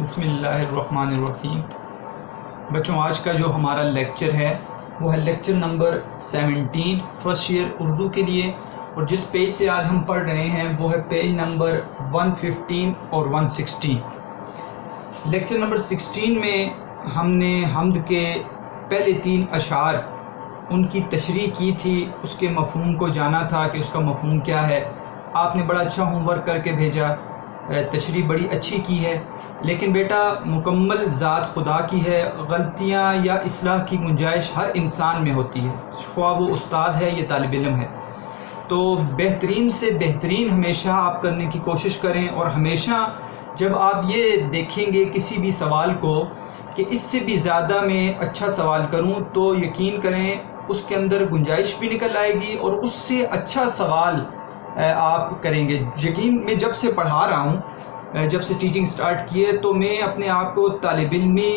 بسم اللہ الرحمن الرحیم۔ بچوں، آج کا جو ہمارا لیکچر ہے وہ ہے lecture number 17 first year Urdu کے لیے، اور جس پیج سے آج ہم پڑھ رہے ہیں وہ ہے پیج نمبر 115 اور 116۔ لیکچر نمبر 16 میں ہم نے حمد کے پہلے 3 اشعار ان کی تشریح کی تھی، اس کے مفہوم کو جانا تھا کہ اس کا مفہوم کیا ہے۔ آپ نے بڑا اچھا ہوم ورک کر کے بھیجا، تشریح بڑی اچھی کی ہے، لیکن بیٹا مکمل ذات خدا کی ہے، غلطیاں یا اصلاح کی گنجائش ہر انسان میں ہوتی ہے، خواہ وہ استاد ہے یا طالب علم ہے۔ تو بہترین سے بہترین ہمیشہ آپ کرنے کی کوشش کریں، اور ہمیشہ جب آپ یہ دیکھیں گے کسی بھی سوال کو کہ اس سے بھی زیادہ میں اچھا سوال کروں، تو یقین کریں اس کے اندر گنجائش بھی نکل آئے گی اور اس سے اچھا سوال آپ کریں گے۔ یقین میں جب سے پڑھا رہا ہوں، جب سے ٹیچنگ سٹارٹ کی ہے، تو میں اپنے آپ کو طالب علمی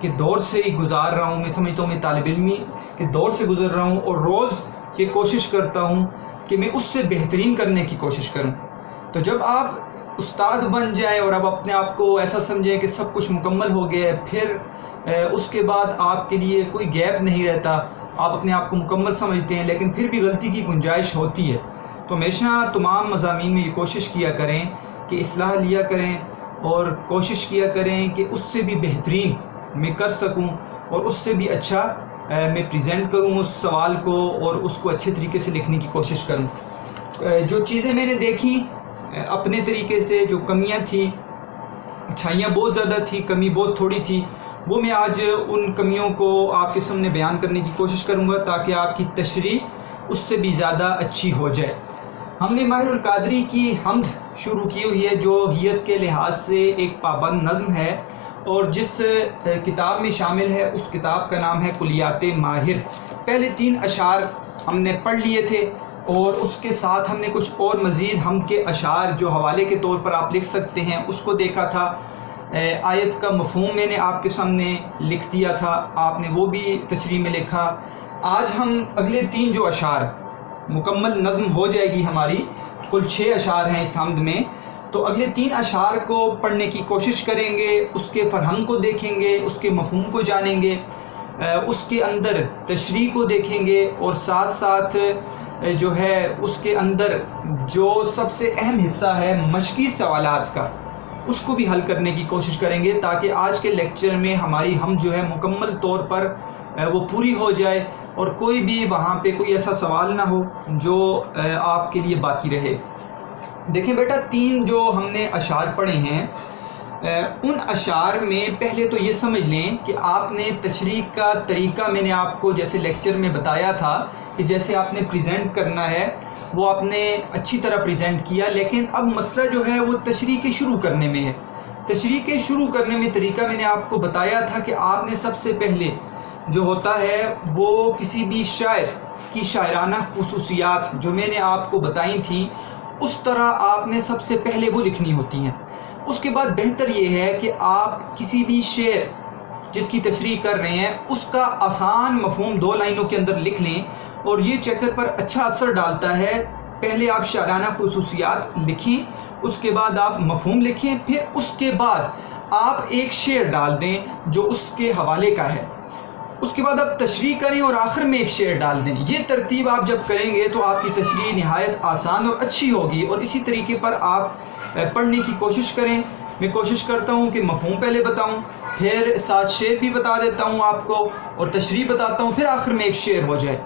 کے دور سے ہی گزار رہا ہوں۔ میں سمجھتا ہوں میں طالب علمی کے دور سے گزر رہا ہوں، اور روز یہ کوشش کرتا ہوں کہ میں اس سے بہترین کرنے کی کوشش کروں۔ تو جب آپ استاد بن جائیں اور اب اپنے آپ کو ایسا سمجھیں کہ سب کچھ مکمل ہو گیا ہے، پھر اس کے بعد آپ کے لیے کوئی گیپ نہیں رہتا، آپ اپنے آپ کو مکمل سمجھتے ہیں، لیکن پھر بھی غلطی کی گنجائش ہوتی ہے۔ تو ہمیشہ تمام مضامین میں یہ کوشش کیا کریں کہ اصلاح لیا کریں، اور کوشش کیا کریں کہ اس سے بھی بہترین میں کر سکوں، اور اس سے بھی اچھا میں پریزنٹ کروں اس سوال کو، اور اس کو اچھے طریقے سے لکھنے کی کوشش کروں۔ جو چیزیں میں نے دیکھی اپنے طریقے سے، جو کمیاں تھیں، اچھائیاں بہت زیادہ تھیں، کمی بہت تھوڑی تھی، وہ میں آج ان کمیوں کو آپ کے سامنے بیان کرنے کی کوشش کروں گا تاکہ آپ کی تشریح اس سے بھی زیادہ اچھی ہو جائے۔ ہم نے ماہر القادری کی حمد شروع کی ہوئی ہے، جو حیت کے لحاظ سے ایک پابند نظم ہے، اور جس کتاب میں شامل ہے اس کتاب کا نام ہے کلیات ماہر۔ پہلے 3 اشعار ہم نے پڑھ لیے تھے، اور اس کے ساتھ ہم نے کچھ اور مزید حمد کے اشعار جو حوالے کے طور پر آپ لکھ سکتے ہیں اس کو دیکھا تھا۔ آیت کا مفہوم میں نے آپ کے سامنے لکھ دیا تھا، آپ نے وہ بھی تشریح میں لکھا۔ آج ہم اگلے 3 جو اشعار، مکمل نظم ہو جائے گی ہماری، کل 6 اشعار ہیں اس حمد میں، تو اگلے 3 اشعار کو پڑھنے کی کوشش کریں گے، اس کے فرہنگ کو دیکھیں گے، اس کے مفہوم کو جانیں گے، اس کے اندر تشریح کو دیکھیں گے، اور ساتھ ساتھ جو ہے اس کے اندر جو سب سے اہم حصہ ہے مشقی سوالات کا، اس کو بھی حل کرنے کی کوشش کریں گے، تاکہ آج کے لیکچر میں ہماری ہم جو ہے مکمل طور پر وہ پوری ہو جائے، اور کوئی بھی وہاں پہ کوئی ایسا سوال نہ ہو جو آپ کے لیے باقی رہے۔ دیکھیں بیٹا، 3 جو ہم نے اشعار پڑھے ہیں، ان اشعار میں پہلے تو یہ سمجھ لیں کہ آپ نے تشریح کا طریقہ میں نے آپ کو جیسے لیکچر میں بتایا تھا کہ جیسے آپ نے پریزنٹ کرنا ہے وہ آپ نے اچھی طرح پریزنٹ کیا، لیکن اب مسئلہ جو ہے وہ تشریح کے شروع کرنے میں ہے۔ تشریح کے شروع کرنے میں طریقہ میں نے آپ کو بتایا تھا کہ آپ نے سب سے پہلے جو ہوتا ہے وہ کسی بھی شاعر کی شاعرانہ خصوصیات جو میں نے آپ کو بتائی تھیں، اس طرح آپ نے سب سے پہلے وہ لکھنی ہوتی ہیں۔ اس کے بعد بہتر یہ ہے کہ آپ کسی بھی شعر جس کی تشریح کر رہے ہیں اس کا آسان مفہوم 2 لائنوں کے اندر لکھ لیں، اور یہ چکر پر اچھا اثر ڈالتا ہے۔ پہلے آپ شاعرانہ خصوصیات لکھیں، اس کے بعد آپ مفہوم لکھیں، پھر اس کے بعد آپ ایک شعر ڈال دیں جو اس کے حوالے کا ہے، اس کے بعد آپ تشریح کریں اور آخر میں ایک شعر ڈال دیں۔ یہ ترتیب آپ جب کریں گے تو آپ کی تشریح نہایت آسان اور اچھی ہوگی، اور اسی طریقے پر آپ پڑھنے کی کوشش کریں۔ میں کوشش کرتا ہوں کہ مفہوم پہلے بتاؤں، پھر ساتھ شعر بھی بتا دیتا ہوں آپ کو، اور تشریح بتاتا ہوں، پھر آخر میں ایک شعر ہو جائے،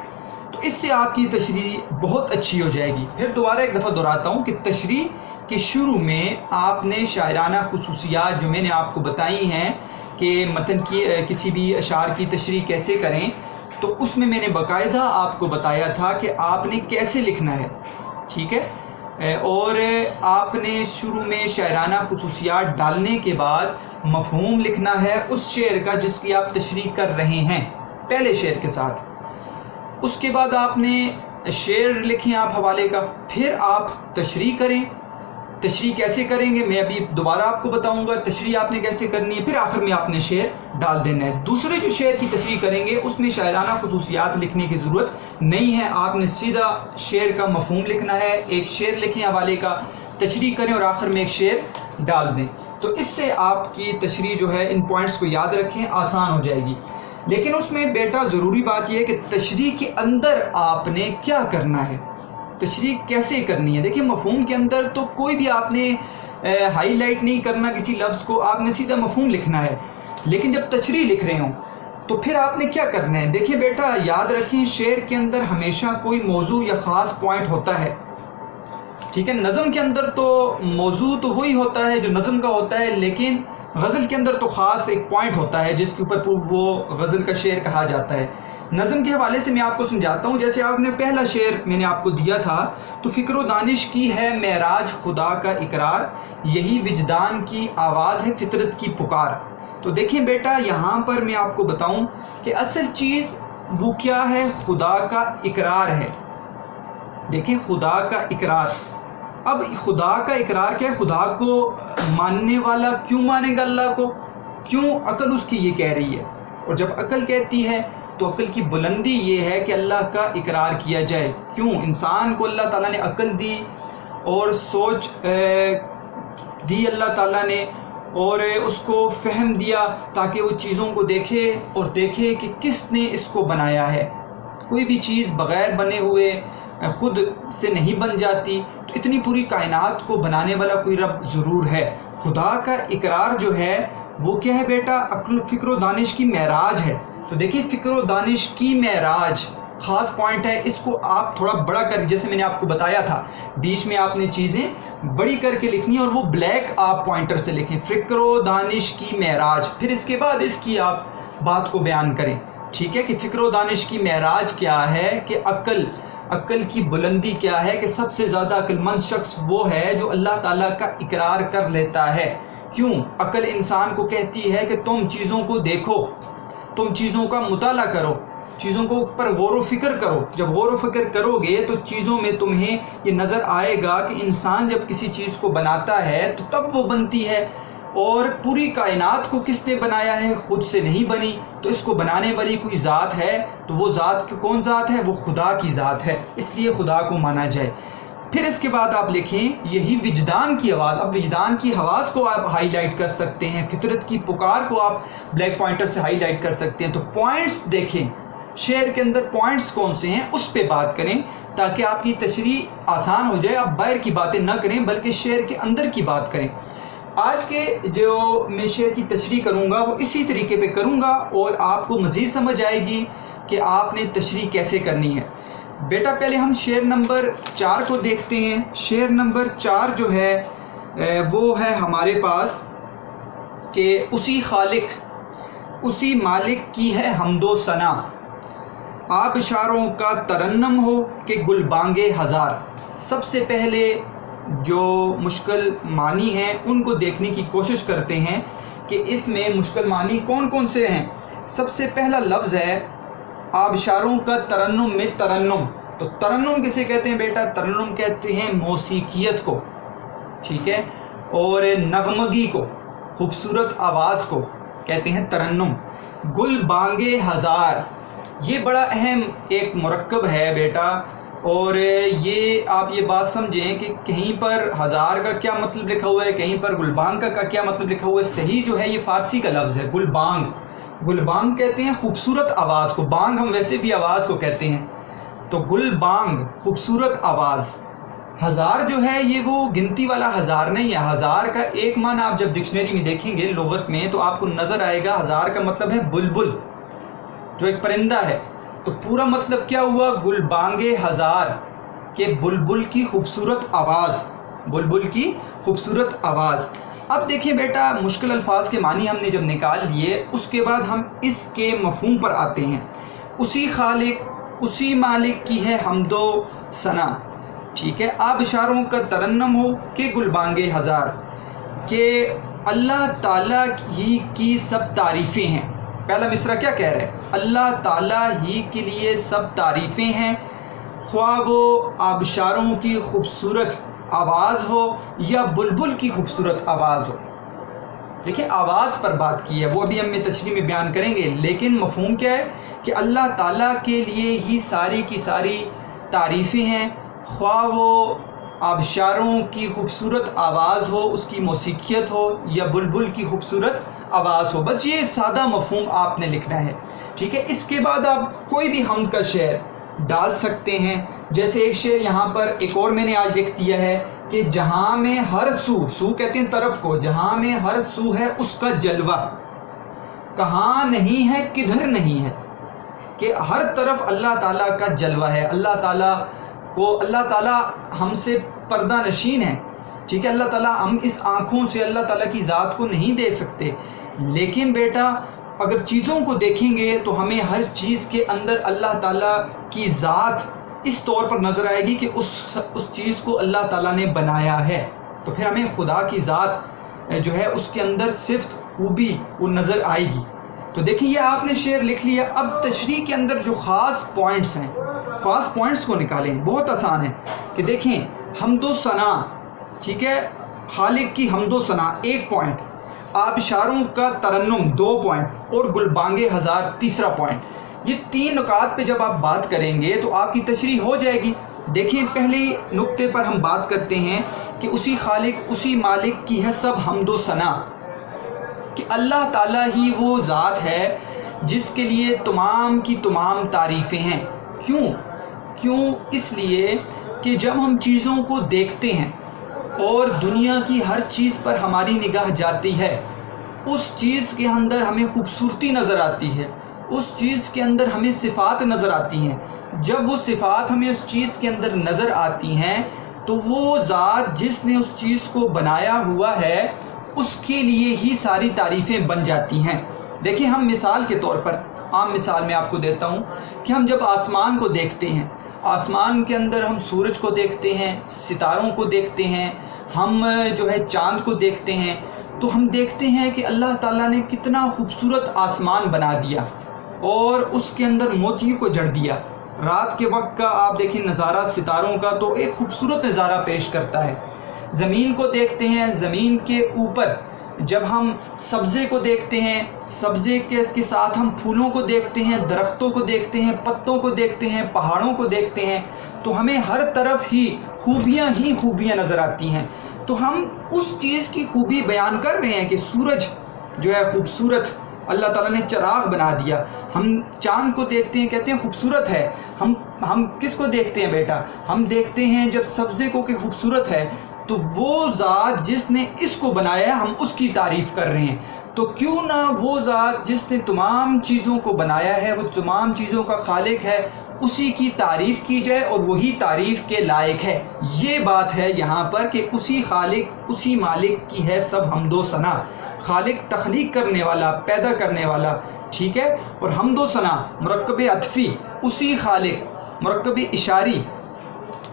تو اس سے آپ کی تشریح بہت اچھی ہو جائے گی۔ پھر دوبارہ ایک دفعہ دہراتا ہوں کہ تشریح کے شروع میں آپ نے شاعرانہ خصوصیات جو میں نے آپ کو بتائی ہیں کہ متن کی کسی بھی اشعار کی تشریح کیسے کریں، تو اس میں نے باقاعدہ آپ کو بتایا تھا کہ آپ نے کیسے لکھنا ہے، ٹھیک ہے، اور آپ نے شروع میں شاعرانہ خصوصیات ڈالنے کے بعد مفہوم لکھنا ہے اس شعر کا جس کی آپ تشریح کر رہے ہیں، پہلے شعر کے ساتھ۔ اس کے بعد آپ نے شعر لکھیں آپ حوالے کا، پھر آپ تشریح کریں۔ تشریح کیسے کریں گے میں ابھی دوبارہ آپ کو بتاؤں گا، تشریح آپ نے کیسے کرنی ہے، پھر آخر میں آپ نے شعر ڈال دینا ہے۔ دوسرے جو شعر کی تشریح کریں گے اس میں شاعرانہ خصوصیات لکھنے کی ضرورت نہیں ہے، آپ نے سیدھا شعر کا مفہوم لکھنا ہے، ایک شعر لکھیں حوالے کا، تشریح کریں اور آخر میں ایک شعر ڈال دیں۔ تو تو اس سے آپ کی تشریح جو ہے ان پوائنٹس کو یاد رکھیں آسان ہو جائے گی. لیکن اس میں بیٹا ضروری بات یہ ہے کہ تشریح کے اندر آپ نے کیا کرنا ہے, تشریح کیسے کرنی ہے. دیکھیں مفہوم کے اندر تو کوئی بھی آپ نے ہائی لائٹ نہیں کرنا کسی لفظ کو, آپ نے سیدھا مفہوم لکھنا ہے. لیکن جب تشریح لکھ رہے ہوں تو پھر آپ نے کیا کرنا ہے. دیکھیں بیٹا یاد رکھیں شعر کے اندر ہمیشہ کوئی موضوع یا خاص پوائنٹ ہوتا ہے, ٹھیک ہے. نظم کے اندر تو موضوع تو وہی ہوتا ہے جو نظم کا ہوتا ہے, لیکن غزل کے اندر تو خاص ایک پوائنٹ ہوتا ہے جس کے اوپر وہ غزل کا شعر کہا جاتا ہے. نظم کے حوالے سے میں آپ کو سمجھاتا ہوں. جیسے آپ نے پہلا شعر میں نے آپ کو دیا تھا, تو فکر و دانش کی ہے معراج خدا کا اقرار, یہی وجدان کی آواز ہے فطرت کی پکار. تو دیکھیں بیٹا یہاں پر میں آپ کو بتاؤں کہ اصل چیز وہ کیا ہے, خدا کا اقرار ہے. دیکھیں خدا کا اقرار. اب خدا کا اقرار کیا ہے, خدا کو ماننے والا کیوں مانے گا اللہ کو, کیوں عقل اس کی یہ کہہ رہی ہے. اور جب عقل کہتی ہے تو عقل کی بلندی یہ ہے کہ اللہ کا اقرار کیا جائے. کیوں, انسان کو اللہ تعالیٰ نے عقل دی اور سوچ دی اللہ تعالیٰ نے, اور اس کو فہم دیا تاکہ وہ چیزوں کو دیکھے اور دیکھے کہ کس نے اس کو بنایا ہے. کوئی بھی چیز بغیر بنے ہوئے خود سے نہیں بن جاتی, تو اتنی پوری کائنات کو بنانے والا کوئی رب ضرور ہے. خدا کا اقرار جو ہے وہ کیا ہے بیٹا, عقل فکر و دانش کی معراج ہے. تو دیکھیں فکر و دانش کی معراج خاص پوائنٹ ہے, اس کو آپ تھوڑا بڑا کر, جیسے میں نے آپ کو بتایا تھا بیچ میں آپ نے چیزیں بڑی کر کے لکھنی اور وہ بلیک آپ پوائنٹر سے لکھیں, فکر و دانش کی معراج. پھر اس کے بعد اس کی آپ بات کو بیان کریں, ٹھیک ہے, کہ فکر و دانش کی معراج کیا ہے, کہ عقل کی بلندی کیا ہے, کہ سب سے زیادہ عقل مند شخص وہ ہے جو اللہ تعالیٰ کا اقرار کر لیتا ہے. کیوں, عقل انسان کو کہتی ہے کہ تم چیزوں کو دیکھو, تم چیزوں کا مطالعہ کرو, چیزوں کو پر غور و فکر کرو. جب غور و فکر کرو گے تو چیزوں میں تمہیں یہ نظر آئے گا کہ انسان جب کسی چیز کو بناتا ہے تو تب وہ بنتی ہے, اور پوری کائنات کو کس نے بنایا ہے, خود سے نہیں بنی. تو اس کو بنانے والی کوئی ذات ہے, تو وہ ذات کون ذات ہے, وہ خدا کی ذات ہے, اس لیے خدا کو مانا جائے. پھر اس کے بعد آپ لکھیں یہی وجدان کی آواز. اب وجدان کی آواز کو آپ ہائی لائٹ کر سکتے ہیں, فطرت کی پکار کو آپ بلیک پوائنٹر سے ہائی لائٹ کر سکتے ہیں. تو پوائنٹس دیکھیں شعر کے اندر پوائنٹس کون سے ہیں اس پہ بات کریں تاکہ آپ کی تشریح آسان ہو جائے. آپ باہر کی باتیں نہ کریں بلکہ شعر کے اندر کی بات کریں. آج کے جو میں شعر کی تشریح کروں گا وہ اسی طریقے پہ کروں گا, اور آپ کو مزید سمجھ آئے گی کہ آپ نے تشریح کیسے کرنی ہے. بیٹا پہلے ہم شعر نمبر 4 کو دیکھتے ہیں. شعر نمبر 4 جو ہے وہ ہے ہمارے پاس کہ اسی خالق اسی مالک کی ہے حمد و ثنا, آپ اشاروں کا ترنم ہو کہ گل بانگے ہزار. سب سے پہلے جو مشکل معنی ہیں ان کو دیکھنے کی کوشش کرتے ہیں کہ اس میں مشکل معنی کون کون سے ہیں. سب سے پہلا لفظ ہے آبشاروں کا ترنم میں ترنم. تو ترنم کسے کہتے ہیں بیٹا, ترنم کہتے ہیں موسیقیت کو, ٹھیک ہے, اور نغمگی کو, خوبصورت آواز کو کہتے ہیں ترنم. گل بانگے ہزار یہ بڑا اہم ایک مرکب ہے بیٹا, اور یہ آپ یہ بات سمجھیں کہ کہیں پر ہزار کا کیا مطلب لکھا ہوا ہے, کہیں پر گلبانگ کا کیا مطلب لکھا ہوا ہے. صحیح جو ہے یہ فارسی کا لفظ ہے گلبانگ. گلبانگ کہتے ہیں خوبصورت آواز کو, بانگ ہم ویسے بھی آواز کو کہتے ہیں, تو گلبانگ خوبصورت آواز. ہزار جو ہے یہ وہ گنتی والا ہزار نہیں ہے. ہزار کا ایک معنی آپ جب ڈکشنری میں دیکھیں گے لغت میں تو آپ کو نظر آئے گا ہزار کا مطلب ہے بلبل, جو ایک پرندہ ہے. تو پورا مطلب کیا ہوا, گلبانگے ہزار کہ بلبل کی خوبصورت آواز, بلبل کی خوبصورت آواز. اب دیکھیں بیٹا مشکل الفاظ کے معنی ہم نے جب نکال لیے اس کے بعد ہم اس کے مفہوم پر آتے ہیں. اسی خالق اسی مالک کی ہے حمد و ثنا, ٹھیک ہے, آپ اشاروں کا ترنم ہو کہ گلبانگے ہزار, کہ اللہ تعالیٰ ہی کی سب تعریفیں ہیں. پہلا مصرع کیا کہہ رہے ہیں, اللہ تعالیٰ ہی کے لیے سب تعریفیں ہیں, خواہ وہ آبشاروں کی خوبصورت آواز ہو یا بلبل کی خوبصورت آواز ہو. دیکھیں آواز پر بات کی ہے, وہ ابھی ہم تشریح میں بیان کریں گے, لیکن مفہوم کیا ہے کہ اللہ تعالیٰ کے لیے ہی ساری کی ساری تعریفیں ہیں, خواہ وہ آبشاروں کی خوبصورت آواز ہو، اس کی موسیقیت ہو، یا بلبل کی خوبصورت آواز ہو، بس یہ سادہ مفہوم آپ نے لکھنا ہے، ٹھیک ہے۔ اس کے بعد آپ کوئی بھی حمد کا شعر ڈال سکتے ہیں، جیسے ایک شعر یہاں پر ایک اور میں نے آج لکھ دیا ہے کہ جہاں میں ہر سو کہتے ہیں طرف کو، جہاں میں ہر سو ہے اس کا جلوہ، کہاں نہیں ہے کدھر نہیں ہے، کہ ہر طرف اللہ تعالیٰ کا جلوہ ہے، اللہ تعالیٰ ہم سے پردہ نشین ہے، ٹھیک ہے۔ اللہ تعالیٰ ہم اس آنکھوں سے اللہ تعالیٰ کی ذات کو نہیں دیکھ سکتے، لیکن بیٹا اگر چیزوں کو دیکھیں گے تو ہمیں ہر چیز کے اندر اللہ تعالیٰ کی ذات اس طور پر نظر آئے گی کہ اس چیز کو اللہ تعالیٰ نے بنایا ہے، تو پھر ہمیں خدا کی ذات جو ہے اس کے اندر صفت خوبی وہ نظر آئے گی۔ تو دیکھیں یہ آپ نے شعر لکھ لیا، اب تشریح کے اندر جو خاص پوائنٹس ہیں، خاص پوائنٹس کو نکالیں، بہت آسان ہے کہ دیکھیں حمد و ثنا، ٹھیک ہے، خالق کی حمد و ثنا 1 پوائنٹ، آبشاروں کا ترنم 2 پوائنٹ، اور گلبانگ ہزار 3 پوائنٹ۔ یہ 3 نکات پہ جب آپ بات کریں گے تو آپ کی تشریح ہو جائے گی۔ دیکھیں پہلے نقطے پر ہم بات کرتے ہیں کہ اسی خالق اسی مالک کی ہے سب حمد و ثنا، کہ اللہ تعالیٰ ہی وہ ذات ہے جس کے لیے تمام کی تمام تعریفیں ہیں۔ کیوں؟ اس لیے کہ جب ہم چیزوں کو دیکھتے ہیں اور دنیا کی ہر چیز پر ہماری نگاہ جاتی ہے، اس چیز کے اندر ہمیں خوبصورتی نظر آتی ہے، اس چیز کے اندر ہمیں صفات نظر آتی ہیں۔ جب وہ صفات ہمیں اس چیز کے اندر نظر آتی ہیں تو وہ ذات جس نے اس چیز کو بنایا ہوا ہے اس کے لیے ہی ساری تعریفیں بن جاتی ہیں۔ دیکھیں ہم مثال کے طور پر، عام مثال میں آپ کو دیتا ہوں کہ ہم جب آسمان کو دیکھتے ہیں، آسمان کے اندر ہم سورج کو دیکھتے ہیں، ستاروں کو دیکھتے ہیں، ہم جو ہے چاند کو دیکھتے ہیں، تو ہم دیکھتے ہیں کہ اللہ تعالیٰ نے کتنا خوبصورت آسمان بنا دیا اور اس کے اندر موتیوں کو جڑ دیا۔ رات کے وقت کا آپ دیکھیں نظارہ ستاروں کا تو ایک خوبصورت نظارہ پیش کرتا ہے۔ زمین کو دیکھتے ہیں، زمین کے اوپر جب ہم سبزے کو دیکھتے ہیں، سبزے کے ساتھ ہم پھولوں کو دیکھتے ہیں، درختوں کو دیکھتے ہیں، پتوں کو دیکھتے ہیں، پہاڑوں کو دیکھتے ہیں، تو ہمیں ہر طرف ہی خوبیاں نظر آتی ہیں۔ تو ہم اس چیز کی خوبی بیان کر رہے ہیں کہ سورج جو ہے خوبصورت، اللہ تعالیٰ نے چراغ بنا دیا۔ ہم چاند کو دیکھتے ہیں، کہتے ہیں خوبصورت ہے۔ ہم کس کو دیکھتے ہیں بیٹا؟ ہم دیکھتے ہیں جب سبزے کو کہ خوبصورت ہے، تو وہ ذات جس نے اس کو بنایا ہے ہم اس کی تعریف کر رہے ہیں۔ تو کیوں نہ وہ ذات جس نے تمام چیزوں کو بنایا ہے، وہ تمام چیزوں کا خالق ہے، اسی کی تعریف کی جائے، اور وہی تعریف کے لائق ہے۔ یہ بات ہے یہاں پر کہ اسی خالق اسی مالک کی ہے سب حمد و ثنا۔ خالق تخلیق کرنے والا، پیدا کرنے والا، ٹھیک ہے، اور حمد و ثنا مرکب عطفی، اسی خالق مرکب اشاری،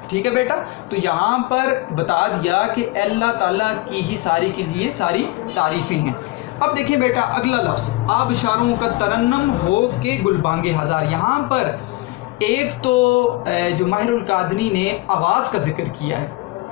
ٹھیک ہے بیٹا۔ تو یہاں پر بتا دیا کہ اللہ تعالیٰ کی ہی ساری کے لیے ساری تعریفیں ہیں۔ اب دیکھیں بیٹا اگلا لفظ، آبشاروں کا ترنم ہو کے گلبانگ ہزار۔ یہاں پر ایک تو جو ماہر القادری نے آواز کا ذکر کیا ہے،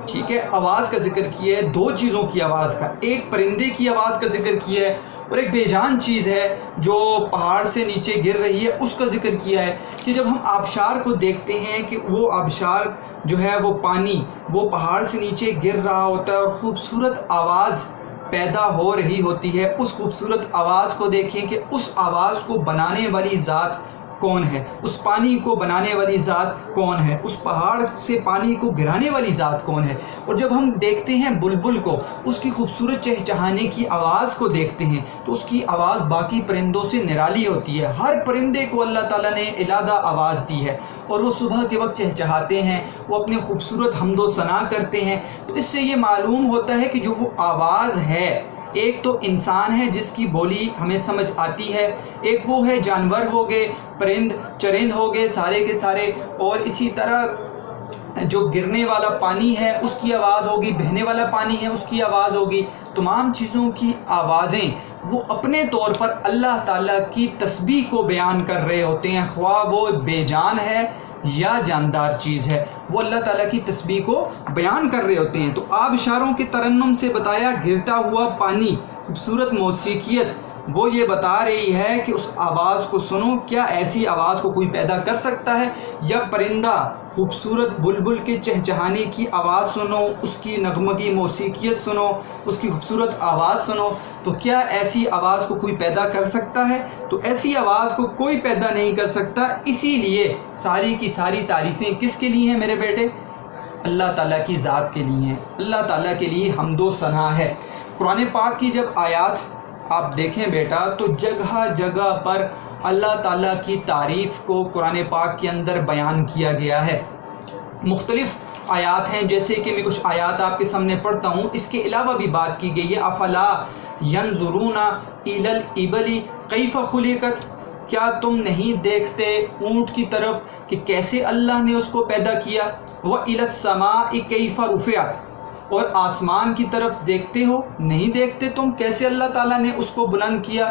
ٹھیک ہے، آواز کا ذکر کیا ہے، 2 چیزوں کی آواز کا، ایک پرندے کی آواز کا ذکر کیا ہے، اور ایک بے جان چیز ہے جو پہاڑ سے نیچے گر رہی ہے، اس کا ذکر کیا ہے کہ جب ہم آبشار کو دیکھتے ہیں کہ وہ آبشار جو ہے وہ پانی وہ پہاڑ سے نیچے گر رہا ہوتا ہے اور خوبصورت آواز پیدا ہو رہی ہوتی ہے، اس خوبصورت آواز کو دیکھیں کہ اس آواز کو بنانے والی ذات کون ہے، اس پانی کو بنانے والی ذات کون ہے، اس پہاڑ سے پانی کو گرانے والی ذات کون ہے۔ اور جب ہم دیکھتے ہیں بلبل کو، اس کی خوبصورت چہچہانے کی آواز کو دیکھتے ہیں تو اس کی آواز باقی پرندوں سے نرالی ہوتی ہے۔ ہر پرندے کو اللہ تعالیٰ نے علیحدہ آواز دی ہے اور وہ صبح کے وقت چہچہاتے ہیں، وہ اپنے خوبصورت حمد و ثنا کرتے ہیں۔ تو اس سے یہ معلوم ہوتا ہے کہ جو وہ آواز ہے، ایک تو انسان ہے جس کی بولی ہمیں سمجھ آتی ہے، ایک وہ ہے جانور ہو گئے، پرند چرند ہو گئے سارے کے سارے، اور اسی طرح جو گرنے والا پانی ہے اس کی آواز ہوگی، بہنے والا پانی ہے اس کی آواز ہوگی۔ تمام چیزوں کی آوازیں وہ اپنے طور پر اللہ تعالیٰ کی تسبیح کو بیان کر رہے ہوتے ہیں، خواہ وہ بے جان ہے یا جاندار چیز ہے، وہ اللہ تعالیٰ کی تسبیح کو بیان کر رہے ہوتے ہیں۔ تو آبشاروں کے ترنم سے بتایا گرتا ہوا پانی، خوبصورت موسیقیت، وہ یہ بتا رہی ہے کہ اس آواز کو سنو، کیا ایسی آواز کو کوئی پیدا کر سکتا ہے؟ یا پرندہ خوبصورت بلبل کے چہچہانے کی آواز سنو، اس کی نغمگی موسیقیت سنو، اس کی خوبصورت آواز سنو، تو کیا ایسی آواز کو کوئی پیدا کر سکتا ہے؟ تو ایسی آواز کو کوئی پیدا نہیں کر سکتا۔ اسی لیے ساری کی ساری تعریفیں کس کے لیے ہیں میرے بیٹے؟ اللہ تعالیٰ کی ذات کے لیے ہیں، اللہ تعالیٰ کے لیے حمد و ثنا ہے۔ قرآن پاک کی جب آیات آپ دیکھیں بیٹا تو جگہ جگہ پر اللہ تعالیٰ کی تعریف کو قرآن پاک کے اندر بیان کیا گیا ہے۔ مختلف آیات ہیں، جیسے کہ میں کچھ آیات آپ کے سامنے پڑھتا ہوں، اس کے علاوہ بھی بات کی گئی ہے۔ افلا ینظرون الی الابل کیف خلقت، کیا تم نہیں دیکھتے اونٹ کی طرف کہ کیسے اللہ نے اس کو پیدا کیا؟ وَإِلَى السَّمَاءِ كَيْفَ رُفِعَتْ، اور آسمان کی طرف دیکھتے ہو، نہیں دیکھتے تم کیسے اللہ تعالیٰ نے اس کو بلند کیا؟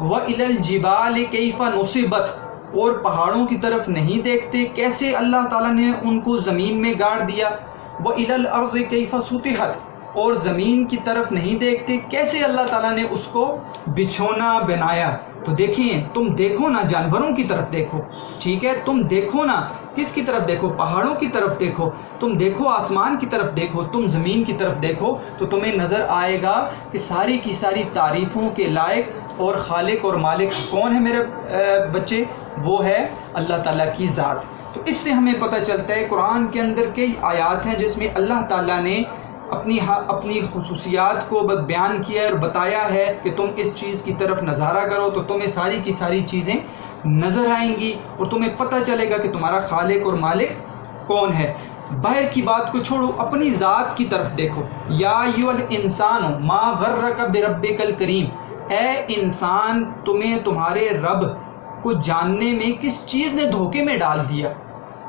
وَإِلَى الْجِبَالِ كَيْفَ نُصِبَتْ، اور پہاڑوں کی طرف نہیں دیکھتے کیسے اللہ تعالیٰ نے ان کو زمین میں گاڑ دیا؟ وَإِلَى الْأَرْضِ كَيْفَ سُطِحَتْ، اور زمین کی طرف نہیں دیکھتے کیسے اللہ تعالیٰ نے اس کو بچھونا بنایا؟ تو دیکھیں، تم دیکھو نا، جانوروں کی طرف دیکھو، ٹھیک ہے، تم دیکھو نا، کس کی طرف دیکھو؟ پہاڑوں کی طرف دیکھو، تم دیکھو آسمان کی طرف دیکھو، تم زمین کی طرف دیکھو، تو تمہیں نظر آئے گا کہ ساری کی ساری تعریفوں کے لائق اور خالق اور مالک کون ہے میرے بچے؟ وہ ہے اللہ تعالیٰ کی ذات۔ تو اس سے ہمیں پتہ چلتا ہے قرآن کے اندر کئی آیات ہیں جس میں اللہ تعالیٰ نے اپنی خصوصیات کو بیان کیا ہے اور بتایا ہے کہ تم اس چیز کی طرف نظارہ کرو تو تمہیں ساری کی ساری چیزیں نظر آئیں گی اور تمہیں پتہ چلے گا کہ تمہارا خالق اور مالک کون ہے۔ باہر کی بات کو چھوڑو، اپنی ذات کی طرف دیکھو۔ یا ایھا الانسان ما غرک بربک الکریم، اے انسان تمہیں تمہارے رب کو جاننے میں کس چیز نے دھوکے میں ڈال دیا؟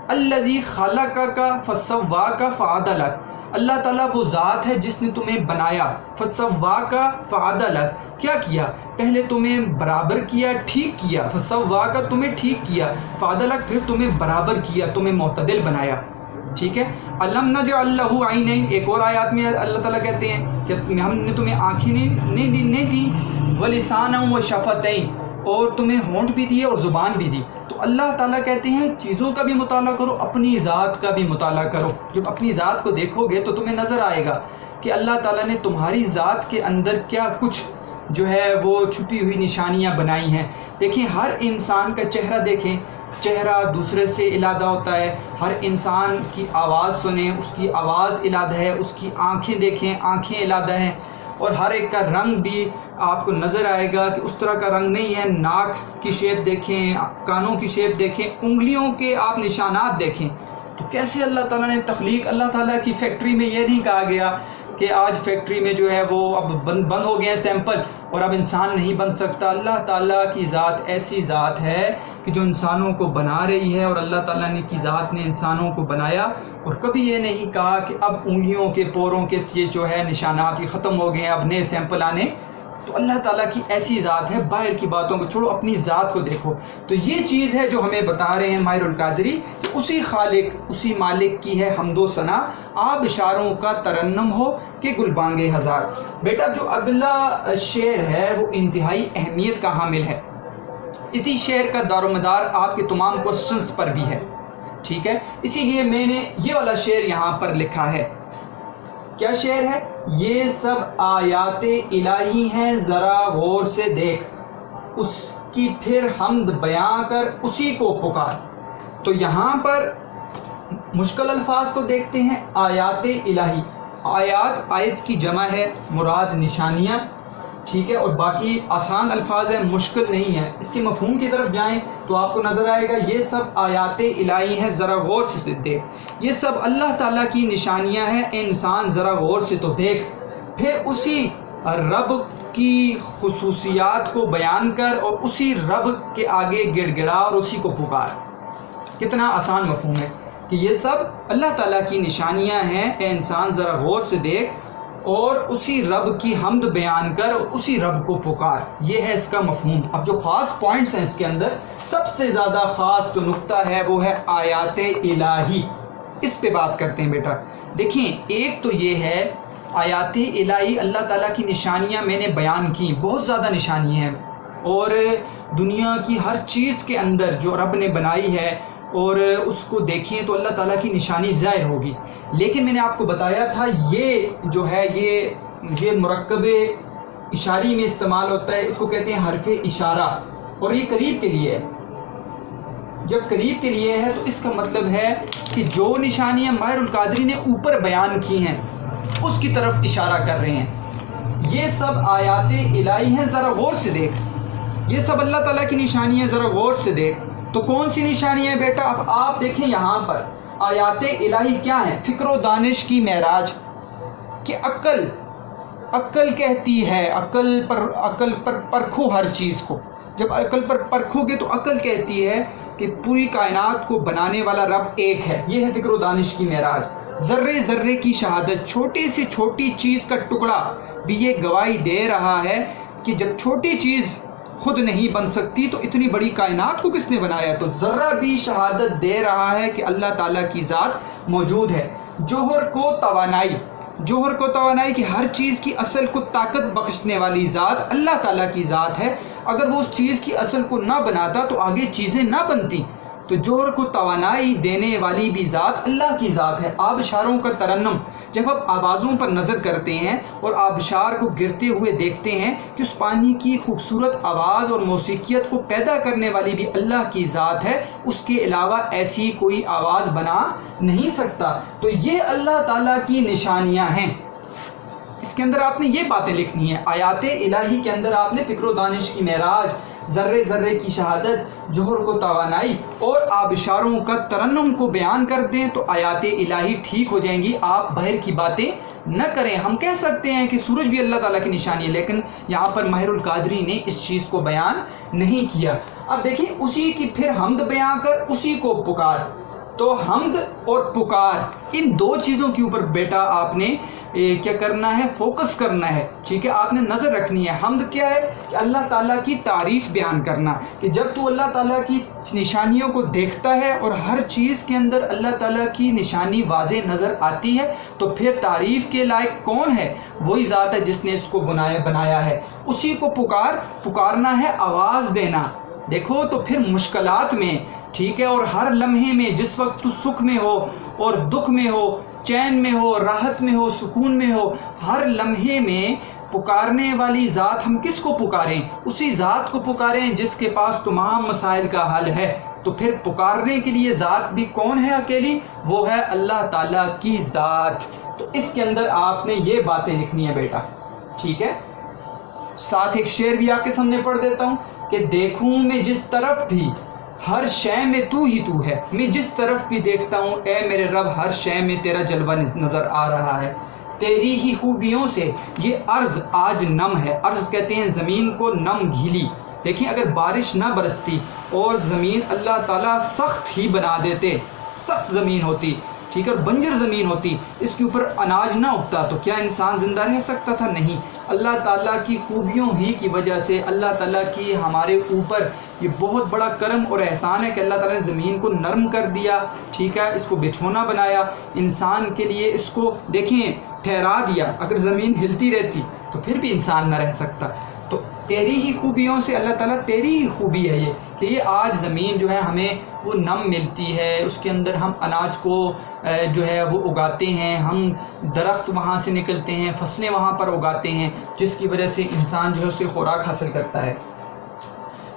الذی خلقک فسواک فعدلک، اللہ تعالیٰ وہ ذات ہے جس نے تمہیں بنایا، فسواک فعدلک، کیا کیا؟ پہلے تمہیں برابر کیا، ٹھیک کیا، فسواک تمہیں ٹھیک کیا، فعدلک پھر تمہیں برابر کیا، تمہیں معتدل بنایا، ٹھیک ہے۔ الم نجعل لہ عینین، ایک اور آیات میں اللہ تعالیٰ کہتے ہیں کہ ہم نے تمہیں آنکھیں نہیں دی، ولسانا وشفتین، اور تمہیں ہونٹ بھی دیے اور زبان بھی دی۔ تو اللہ تعالیٰ کہتے ہیں چیزوں کا بھی مطالعہ کرو، اپنی ذات کا بھی مطالعہ کرو۔ جب اپنی ذات کو دیکھو گے تو تمہیں نظر آئے گا کہ اللہ تعالیٰ نے تمہاری ذات کے اندر کیا کچھ جو ہے وہ چھپی ہوئی نشانیاں بنائی ہیں۔ دیکھیں، ہر انسان کا چہرہ دیکھیں، چہرہ دوسرے سے علیحدہ ہوتا ہے۔ ہر انسان کی آواز سنیں، اس کی آواز علیحدہ ہے، اس کی آنکھیں دیکھیں، آنکھیں علیحدہ ہیں، اور ہر ایک کا رنگ بھی آپ کو نظر آئے گا کہ اس طرح کا رنگ نہیں ہے۔ ناک کی شیپ دیکھیں، کانوں کی شیپ دیکھیں، انگلیوں کے آپ نشانات دیکھیں۔ تو کیسے اللہ تعالیٰ نے تخلیق، اللہ تعالیٰ کی فیکٹری میں یہ نہیں کہا گیا کہ آج فیکٹری میں جو ہے وہ اب بند ہو گئے ہیں سیمپل اور اب انسان نہیں بن سکتا۔ اللہ تعالیٰ کی ذات ایسی ذات ہے کہ جو انسانوں کو بنا رہی ہے، اور اللہ تعالیٰ کی ذات نے انسانوں کو بنایا اور کبھی یہ نہیں کہا کہ اب انگلیوں کے پوروں کے یہ جو ہے نشانات یہ ختم ہو گئے ہیں، اب نئے سیمپل آنے۔ تو اللہ تعالیٰ کی ایسی ذات ہے، باہر کی باتوں کو چھوڑو، اپنی ذات کو دیکھو۔ تو یہ چیز ہے جو ہمیں بتا رہے ہیں ماہر القادری کہ اسی خالق، اسی مالک کی ہے حمد و ثنا، آپ اشاروں کا ترنم ہو کہ گلبانگے ہزار۔ بیٹا جو اگلا شعر ہے وہ انتہائی اہمیت کا حامل ہے، اسی شعر کا دار و مدار آپ کے تمام کوسچنز پر بھی ہے، ٹھیک ہے۔ اسی لیے میں نے یہ والا شعر یہاں پر لکھا ہے۔ کیا شعر ہے؟ یہ سب آیات الہی ہیں، ذرا غور سے دیکھ، اس کی پھر حمد بیان کر، اسی کو پکار۔ تو یہاں پر مشکل الفاظ کو دیکھتے ہیں، آیات الہی۔ آیات، آیت کی جمع ہے، مراد نشانیاں، ٹھیک ہے، اور باقی آسان الفاظ ہیں، مشکل نہیں ہے۔ اس کے مفہوم کی طرف جائیں تو آپ کو نظر آئے گا یہ سب آیات الہی ہیں، ذرا غور سے دیکھ، یہ سب اللہ تعالیٰ کی نشانیاں ہیں، انسان ذرا غور سے تو دیکھ، پھر اسی رب کی خصوصیات کو بیان کر اور اسی رب کے آگے گڑ گڑا اور اسی کو پکار۔ کتنا آسان مفہوم ہے کہ یہ سب اللہ تعالیٰ کی نشانیاں ہیں، اے انسان ذرا غور سے دیکھ اور اسی رب کی حمد بیان کر اور اسی رب کو پکار۔ یہ ہے اس کا مفہوم۔ اب جو خاص پوائنٹس ہیں اس کے اندر، سب سے زیادہ خاص جو نقطہ ہے وہ ہے آیات الہی۔ اس پہ بات کرتے ہیں بیٹا۔ دیکھیں، ایک تو یہ ہے آیات الہی، اللہ تعالیٰ کی نشانیاں میں نے بیان کی، بہت زیادہ نشانیاں ہیں، اور دنیا کی ہر چیز کے اندر جو رب نے بنائی ہے اور اس کو دیکھیں تو اللہ تعالیٰ کی نشانی ظاہر ہوگی. لیکن میں نے آپ کو بتایا تھا یہ جو ہے یہ مرکب اشاری میں استعمال ہوتا ہے. اس کو کہتے ہیں حرف اشارہ, اور یہ قریب کے لیے ہے. جب قریب کے لیے ہے تو اس کا مطلب ہے کہ جو نشانیاں ماہر القادری نے اوپر بیان کی ہیں اس کی طرف اشارہ کر رہے ہیں. یہ سب آیات الہی ہیں, ذرا غور سے دیکھ. یہ سب اللہ تعالیٰ کی نشانیاں, ذرا غور سے دیکھ. تو کون سی نشانیاں ہیں بیٹا؟ اب آپ دیکھیں یہاں پر آیات الہی کیا ہیں. فکر و دانش کی معراج, کہ عقل کہتی ہے, عقل پر پرکھو ہر چیز کو. جب عقل پر پرکھو گے تو عقل کہتی ہے کہ پوری کائنات کو بنانے والا رب ایک ہے. یہ ہے فکر و دانش کی معراج. ذرے ذرے کی شہادت, چھوٹی سے چھوٹی چیز کا ٹکڑا بھی یہ گواہی دے رہا ہے کہ جب چھوٹی چیز خود نہیں بن سکتی تو اتنی بڑی کائنات کو کس نے بنایا. تو ذرہ بھی شہادت دے رہا ہے کہ اللہ تعالیٰ کی ذات موجود ہے. جوہر کو توانائی کہ ہر چیز کی اصل کو طاقت بخشنے والی ذات اللہ تعالیٰ کی ذات ہے. اگر وہ اس چیز کی اصل کو نہ بناتا تو آگے چیزیں نہ بنتی. تو جوہر کو توانائی دینے والی بھی ذات اللہ کی ذات ہے. آبشاروں کا ترنم, جب آپ آوازوں پر نظر کرتے ہیں اور آبشار کو گرتے ہوئے دیکھتے ہیں کہ اس پانی کی خوبصورت آواز اور موسیقیت کو پیدا کرنے والی بھی اللہ کی ذات ہے. اس کے علاوہ ایسی کوئی آواز بنا نہیں سکتا. تو یہ اللہ تعالیٰ کی نشانیاں ہیں. اس کے اندر آپ نے یہ باتیں لکھنی ہیں. آیات الہی کے اندر آپ نے فکر و دانش کی معراج, ذرے ذرے کی شہادت, جوہر کو توانائی اور آبشاروں کا ترنم کو بیان کر دیں تو آیات الہی ٹھیک ہو جائیں گی. آپ باہر کی باتیں نہ کریں. ہم کہہ سکتے ہیں کہ سورج بھی اللہ تعالیٰ کی نشانی ہے, لیکن یہاں پر ماہر القادری نے اس چیز کو بیان نہیں کیا. اب دیکھیں, اسی کی پھر حمد بیان کر, اسی کو پکار. تو حمد اور پکار, ان دو چیزوں کے اوپر بیٹا آپ نے کیا کرنا ہے, فوکس کرنا ہے. ٹھیک ہے, آپ نے نظر رکھنی ہے. حمد کیا ہے کہ اللہ تعالیٰ کی تعریف بیان کرنا, کہ جب تو اللہ تعالیٰ کی نشانیوں کو دیکھتا ہے اور ہر چیز کے اندر اللہ تعالیٰ کی نشانی واضح نظر آتی ہے تو پھر تعریف کے لائق کون ہے؟ وہی ذات ہے جس نے اس کو بنایا ہے. اسی کو پکارنا ہے, آواز دینا. دیکھو تو پھر مشکلات میں, ٹھیک ہے, اور ہر لمحے میں, جس وقت تو سکھ میں ہو اور دکھ میں ہو, چین میں ہو, راحت میں ہو, سکون میں ہو, ہر لمحے میں پکارنے والی ذات ہم کس کو پکاریں؟ اسی ذات کو پکاریں جس کے پاس تمام مسائل کا حل ہے. تو پھر پکارنے کے لیے ذات بھی کون ہے اکیلی؟ وہ ہے اللہ تعالیٰ کی ذات. تو اس کے اندر آپ نے یہ باتیں لکھنی ہے بیٹا. ٹھیک ہے, ساتھ ایک شعر بھی آپ کے سامنے پڑھ دیتا ہوں کہ دیکھوں میں جس طرف بھی ہر شے میں تو ہی تو ہے. میں جس طرف بھی دیکھتا ہوں اے میرے رب, ہر شے میں تیرا جلوہ نظر آ رہا ہے. تیری ہی خوبیوں سے یہ ارض آج نم ہے. ارض کہتے ہیں زمین کو, نم گیلی. دیکھیں, اگر بارش نہ برستی اور زمین اللہ تعالیٰ سخت ہی بنا دیتے, سخت زمین ہوتی, ٹھیک ہے, اور بنجر زمین ہوتی, اس کے اوپر اناج نہ اگتا, تو کیا انسان زندہ رہ سکتا تھا؟ نہیں. اللہ تعالیٰ کی خوبیوں ہی کی وجہ سے, اللہ تعالیٰ کی ہمارے اوپر یہ بہت بڑا کرم اور احسان ہے کہ اللہ تعالیٰ نے زمین کو نرم کر دیا. ٹھیک ہے, اس کو بچھونا بنایا انسان کے لیے, اس کو دیکھیں ٹھہرا دیا. اگر زمین ہلتی رہتی تو پھر بھی انسان نہ رہ سکتا. تو تیری ہی خوبیوں سے اللہ تعالیٰ, تیری ہی خوبی ہے یہ کہ یہ آج زمین جو ہے ہمیں وہ نم ملتی ہے, اس کے اندر ہم اناج کو جو ہے وہ اگاتے ہیں, ہم درخت وہاں سے نکلتے ہیں, فصلیں وہاں پر اگاتے ہیں, جس کی وجہ سے انسان جو ہے اسے خوراک حاصل کرتا ہے.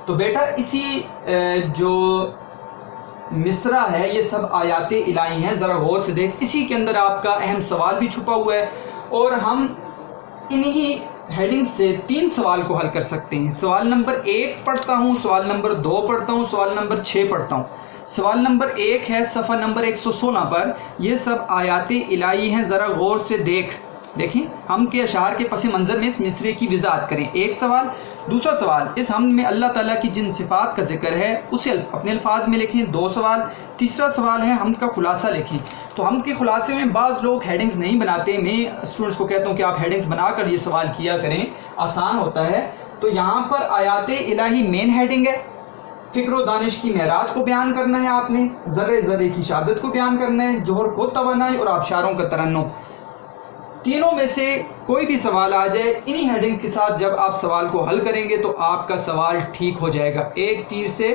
تو بیٹا اسی جو مصرع ہے یہ سب آیات الہی ہیں, ذرا غور سے دیکھ. اسی کے اندر آپ کا اہم سوال بھی چھپا ہوا ہے, اور ہم انہی ہیڈنگ سے 3 سوال کو حل کر سکتے ہیں. سوال نمبر 1 پڑھتا ہوں, سوال نمبر 2 پڑھتا ہوں, سوال نمبر 6 پڑھتا ہوں. سوال نمبر 1 ہے صفحہ نمبر 116 پر. یہ سب آیات الہی ہیں, ذرا غور سے دیکھیں ہم کے اشعار کے پس منظر میں اس مصرعے کی وضاحت کریں. ایک سوال. دوسرا سوال, اس حمد میں اللہ تعالیٰ کی جن صفات کا ذکر ہے اسے اپنے الفاظ میں لکھیں. 2 سوال. تیسرا سوال ہے حمد کا خلاصہ لکھیں. تو حمد کے خلاصے میں بعض لوگ ہیڈنگز نہیں بناتے, میں اسٹوڈنٹس کو کہتا ہوں کہ آپ ہیڈنگز بنا کر یہ سوال کیا کریں, آسان ہوتا ہے. تو یہاں پر آیات الہی مین ہیڈنگ ہے, فکر و دانش کی معراج کو بیان کرنا ہے آپ نے, ذرے ذرے کی شہادت کو بیان کرنا ہے, جوہر کو توانائی اور آبشاروں کا ترنم. تینوں میں سے کوئی بھی سوال آ جائے, انہی ہیڈنگ کے ساتھ جب آپ سوال کو حل کریں گے تو آپ کا سوال ٹھیک ہو جائے گا. ایک تیر سے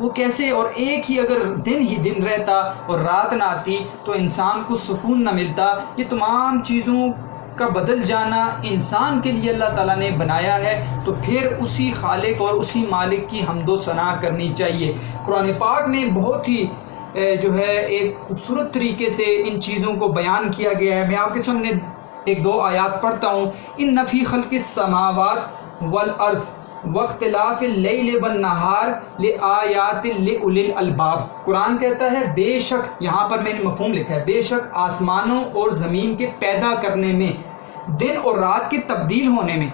وہ کیسے، اور ایک ہی اگر دن رہتا اور رات نہ آتی تو انسان کو سکون نہ ملتا۔ یہ تمام چیزوں کا بدل جانا انسان کے لیے اللہ تعالیٰ نے بنایا ہے، تو پھر اسی خالق اور اسی مالک کی حمد و ثنا کرنی چاہیے۔ قرآن پاک میں بہت ہی جو ہے ایک خوبصورت طریقے سے ان چیزوں کو بیان کیا گیا ہے۔ میں آپ کے سامنے ایک دو آیات پڑھتا ہوں۔ ان فی خلق السماوات والارض واختلاف اللیل والنہار لآیات لأولی الالباب۔ قرآن کہتا ہے بے شک، یہاں پر میں نے مفہوم لکھا ہے، بے شک آسمانوں اور زمین کے پیدا کرنے میں، دن اور رات کے تبدیل ہونے میں،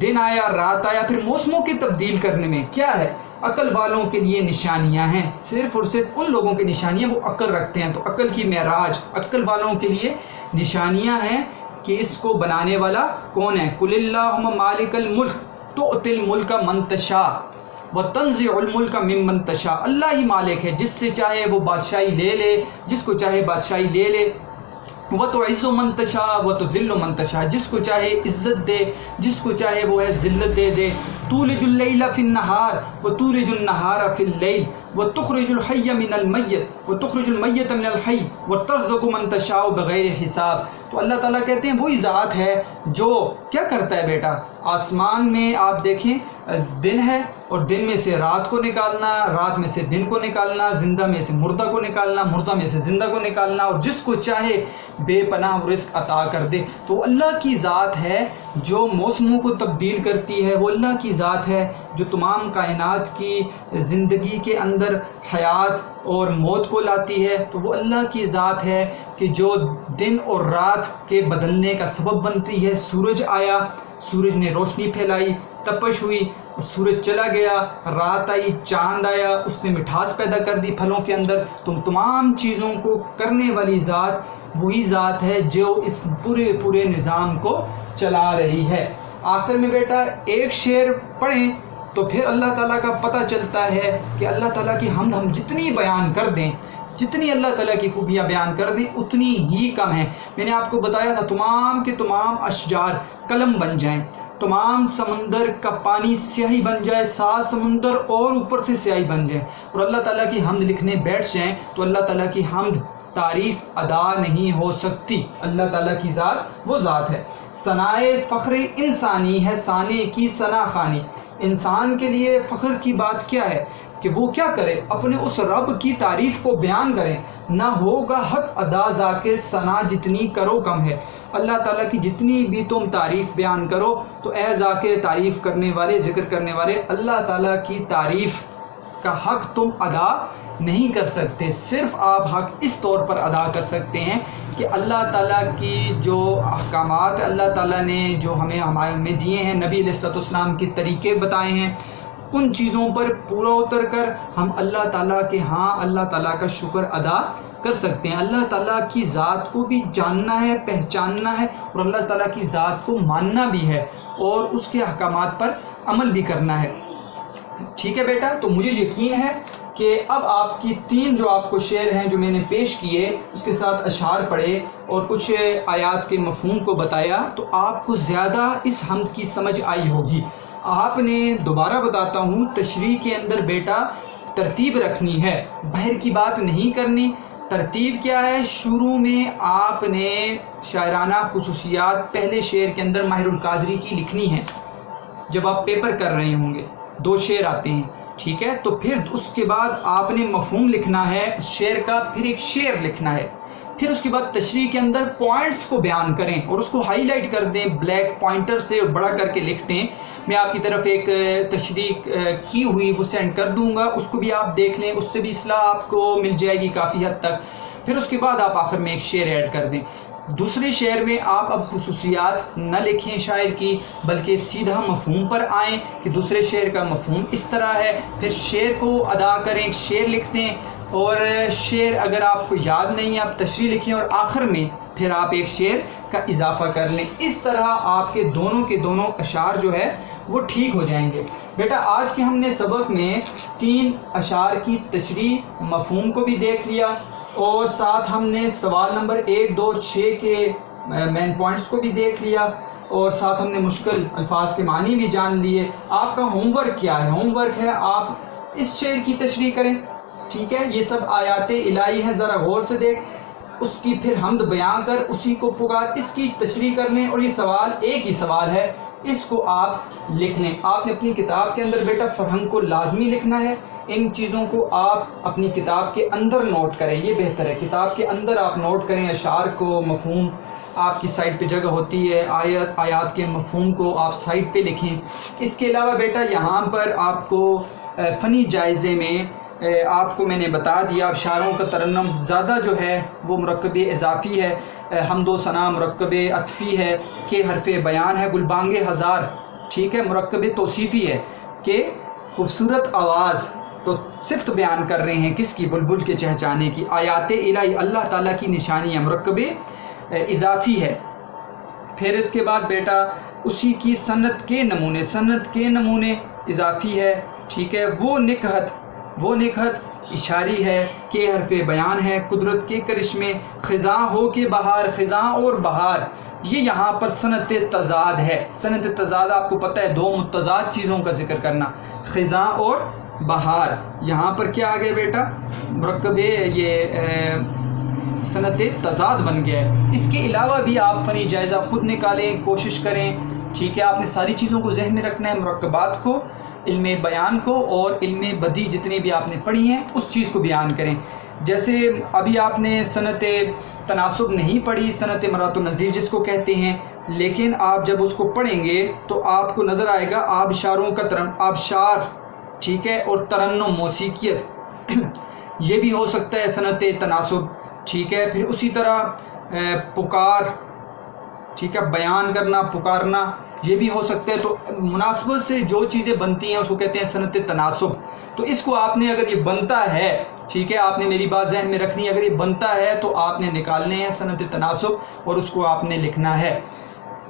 دن آیا رات آیا، پھر موسموں کے تبدیل کرنے میں کیا ہے؟ عقل والوں کے لیے نشانیاں ہیں۔ صرف اور صرف ان لوگوں کی نشانیاں وہ عقل رکھتے ہیں، تو عقل کی معراج، عقل والوں کے لیے نشانیاں ہیں کہ اس کو بنانے والا کون ہے۔ قل اللہم مالک الملک تؤتی الملک من تشاء وتنزع الملک ممن تشاء۔ اللہ ہی مالک ہے، جس سے چاہے وہ بادشاہی لے لے، جس کو چاہے بادشاہی لے لے۔ وتعز من تشاء وتذل من تشاء، جس کو چاہے عزت دے، جس کو چاہے وہ ہے ذلت دے دے۔ تولج اللیل فی النہار وتولج النہار فی اللیل وتخرج الحی من المیت وتخرج المیت من الحی وترزق من تشاء بغیر حساب۔ تو اللہ تعالیٰ کہتے ہیں وہی ذات ہے جو کیا کرتا ہے بیٹا، آسمان میں آپ دیکھیں دن ہے اور دن میں سے رات کو نکالنا، رات میں سے دن کو نکالنا، زندہ میں سے مردہ کو نکالنا، مردہ میں سے زندہ کو نکالنا، اور جس کو چاہے بے پناہ رزق عطا کر دے۔ تو اللہ کی ذات ہے جو موسموں کو تبدیل کرتی ہے، وہ اللہ کی ذات ہے جو تمام کائنات کی زندگی کے اندر حیات اور موت کو لاتی ہے۔ تو وہ اللہ کی ذات ہے کہ جو دن اور رات کے بدلنے کا سبب بنتی ہے۔ سورج آیا، سورج نے روشنی پھیلائی، تپش ہوئی، سورج چلا گیا، رات آئی، چاند آیا، اس نے مٹھاس پیدا کر دی پھلوں کے اندر۔ تمام چیزوں کو کرنے والی ذات وہی ذات ہے جو اس پورے نظام کو چلا رہی ہے۔ آخر میں بیٹا ایک شعر پڑھیں تو پھر اللہ تعالیٰ کا پتہ چلتا ہے کہ اللہ تعالیٰ کی حمد ہم جتنی بیان کر دیں، جتنی اللہ تعالیٰ کی خوبیاں بیان کر دیں اتنی ہی کم ہیں۔ میں نے آپ کو بتایا تھا تمام کے تمام اشجار قلم بن جائیں، تمام سمندر کا پانی سیاہی بن جائے، 7 سمندر اور اوپر سے سیاہی بن جائے، اور اللہ تعالیٰ کی حمد لکھنے بیٹھ جائیں تو اللہ تعالیٰ کی حمد تعریف ادا نہیں ہو سکتی۔ اللہ تعالیٰ کی ذات وہ ذات ہے۔ ثنائے فخر انسانی ہے ثانے کی ثنا خوانی۔ انسان کے لیے فخر کی بات کیا ہے کہ وہ کیا کرے، اپنے اس رب کی تعریف کو بیان کریں۔ نہ ہوگا حق ادا ذاکر ثنا جتنی کرو کم ہے۔ اللہ تعالیٰ کی جتنی بھی تم تعریف بیان کرو تو اے ذاکر تعریف کرنے والے، ذکر کرنے والے، اللہ تعالیٰ کی تعریف کا حق تم ادا نہیں کر سکتے۔ صرف آپ حق اس طور پر ادا کر سکتے ہیں کہ اللہ تعالیٰ کی جو احکامات اللہ تعالیٰ نے جو ہمیں دیے ہیں، نبی علیہ السلام کے طریقے بتائے ہیں، ان چیزوں پر پورا اتر کر ہم اللہ تعالیٰ کے ہاں اللہ تعالیٰ کا شکر ادا کر سکتے ہیں۔ اللہ تعالیٰ کی ذات کو بھی جاننا ہے، پہچاننا ہے، اور اللہ تعالیٰ کی ذات کو ماننا بھی ہے اور اس کے احکامات پر عمل بھی کرنا ہے۔ ٹھیک ہے بیٹا، تو مجھے یقین ہے کہ اب آپ کی 3 جو آپ کو شعر ہیں جو میں نے پیش کیے، اس کے ساتھ اشعار پڑھے اور کچھ آیات کے مفہوم کو بتایا، تو آپ کو زیادہ اس حمد کی سمجھ آئی ہوگی۔ آپ نے دوبارہ بتاتا ہوں تشریح کے اندر بیٹا ترتیب رکھنی ہے، بہر کی بات نہیں کرنی۔ ترتیب کیا ہے؟ شروع میں آپ نے شاعرانہ خصوصیات پہلے شعر کے اندر ماہر القادری کی لکھنی ہے۔ جب آپ پیپر کر رہے ہوں گے 2 شعر آتے ہیں، ٹھیک ہے، تو پھر اس کے بعد آپ نے مفہوم لکھنا ہے اس شعر کا، پھر ایک شعر لکھنا ہے، پھر اس کے بعد تشریح کے اندر پوائنٹس کو بیان کریں اور اس کو ہائی لائٹ کر دیں، بلیک پوائنٹر سے بڑا کر کے لکھ دیں۔ میں آپ کی طرف ایک تشریح کی ہوئی وہ سینڈ کر دوں گا، اس کو بھی آپ دیکھ لیں، اس سے بھی اصلاح آپ کو مل جائے گی کافی حد تک۔ پھر اس کے بعد آپ آخر میں ایک شعر ایڈ کر دیں۔ دوسرے شعر میں آپ اب خصوصیات نہ لکھیں شاعر کی، بلکہ سیدھا مفہوم پر آئیں کہ دوسرے شعر کا مفہوم اس طرح ہے، پھر شعر کو ادا کریں، شعر لکھ دیں، اور شعر اگر آپ کو یاد نہیں ہے آپ تشریح لکھیں، اور آخر میں پھر آپ ایک شعر کا اضافہ کر لیں۔ اس طرح آپ کے دونوں اشعار جو ہے وہ ٹھیک ہو جائیں گے۔ بیٹا آج کے ہم نے سبق میں 3 اشعار کی تشریح مفہوم کو بھی دیکھ لیا، اور ساتھ ہم نے سوال نمبر 1، 2، 6 کے مین پوائنٹس کو بھی دیکھ لیا، اور ساتھ ہم نے مشکل الفاظ کے معنی بھی جان لیے۔ آپ کا ہوم ورک کیا ہے؟ ہوم ورک ہے آپ اس شعر کی تشریح کریں، ٹھیک ہے، یہ سب آیات الہی ہیں، ذرا غور سے دیکھ، اس کی پھر حمد بیان کر، اسی کو پکار، اس کی تشریح کر لیں، اور یہ سوال ایک ہی سوال ہے، اس کو آپ لکھ لیں۔ آپ نے اپنی کتاب کے اندر بیٹا فرہنگ کو لازمی لکھنا ہے، ان چیزوں کو آپ اپنی کتاب کے اندر نوٹ کریں، یہ بہتر ہے، کتاب کے اندر آپ نوٹ کریں اشعار کو، مفہوم آپ کی سائٹ پہ جگہ ہوتی ہے، آیات کے مفہوم کو آپ سائٹ پہ لکھیں۔ اس کے علاوہ بیٹا یہاں پر آپ کو فنی جائزے میں آپ کو میں نے بتا دیا، اشعاروں کا ترنم زیادہ جو ہے وہ مرکب اضافی ہے، حمد و ثنا مرکب عطفی ہے کہ حرف بیان ہے، گلبانگ ہزار ٹھیک ہے مرکب توصیفی ہے کہ خوبصورت آواز تو صفت بیان کر رہے ہیں کس کی، بلبل کے چہچانے کی، آیات الہی اللہ تعالیٰ کی نشانی ہے، مرکب اضافی ہے۔ پھر اس کے بعد بیٹا اسی کی سنت کے نمونے اضافی ہے، ٹھیک ہے، وہ نکہت اشاری ہے کہ حرف بیان ہے، قدرت کے کرشمے، خزاں ہو کے بہار، خزاں اور بہار، یہ یہاں پر صنعت تضاد ہے۔ صنعت تضاد آپ کو پتہ ہے، دو متضاد چیزوں کا ذکر کرنا، خزاں اور بہار، یہاں پر کیا آ گیا بیٹا، مرکب یہ صنعت تضاد بن گیا ہے۔ اس کے علاوہ بھی آپ فنی جائزہ خود نکالیں، کوشش کریں، ٹھیک ہے، آپ نے ساری چیزوں کو ذہن میں رکھنا ہے، مرکبات کو، علم بیان کو اور علم بدیع جتنی بھی آپ نے پڑھی ہیں اس چیز کو بیان کریں۔ جیسے ابھی آپ نے صنعت تناسب نہیں پڑھی، صنعت مرات النظیر جس کو کہتے ہیں، لیکن آپ جب اس کو پڑھیں گے تو آپ کو نظر آئے گا آبشاروں کا آبشار، ٹھیک ہے، اور ترنم موسیقیت یہ بھی ہو سکتا ہے صنعت تناسب، ٹھیک ہے۔ پھر اسی طرح پکار، ٹھیک ہے، بیان کرنا، پکارنا، یہ بھی ہو سکتا ہے۔ تو مناسبت سے جو چیزیں بنتی ہیں اس کو کہتے ہیں صنعت تناسب۔ تو اس کو آپ نے اگر یہ بنتا ہے، ٹھیک ہے، آپ نے میری بات ذہن میں رکھنی ہے، اگر یہ بنتا ہے تو آپ نے نکالنے ہیں صنعت تناسب اور اس کو آپ نے لکھنا ہے۔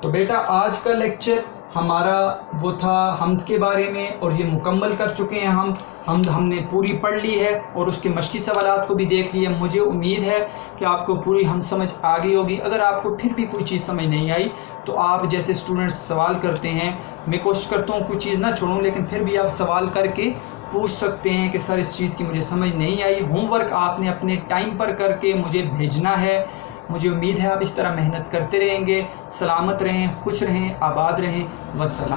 تو بیٹا آج کا لیکچر ہمارا وہ تھا حمد کے بارے میں، اور یہ مکمل کر چکے ہیں حمد ہم نے پوری پڑھ لی ہے اور اس کے مشقی سوالات کو بھی دیکھ لیے۔ مجھے امید ہے کہ آپ کو پوری حمد سمجھ آ گئی ہوگی۔ اگر آپ کو پھر بھی کوئی چیز سمجھ نہیں آئی تو آپ جیسے اسٹوڈنٹس سوال کرتے ہیں، میں کوشش کرتا ہوں کوئی چیز نہ چھوڑوں، لیکن پھر بھی آپ سوال کر کے پوچھ سکتے ہیں کہ سر اس چیز کی مجھے سمجھ نہیں آئی۔ ہوم ورک آپ نے اپنے ٹائم پر کر کے مجھے بھیجنا ہے۔ مجھے امید ہے آپ اس طرح محنت کرتے رہیں گے۔ سلامت رہیں، خوش رہیں، آباد رہیں، والسلام۔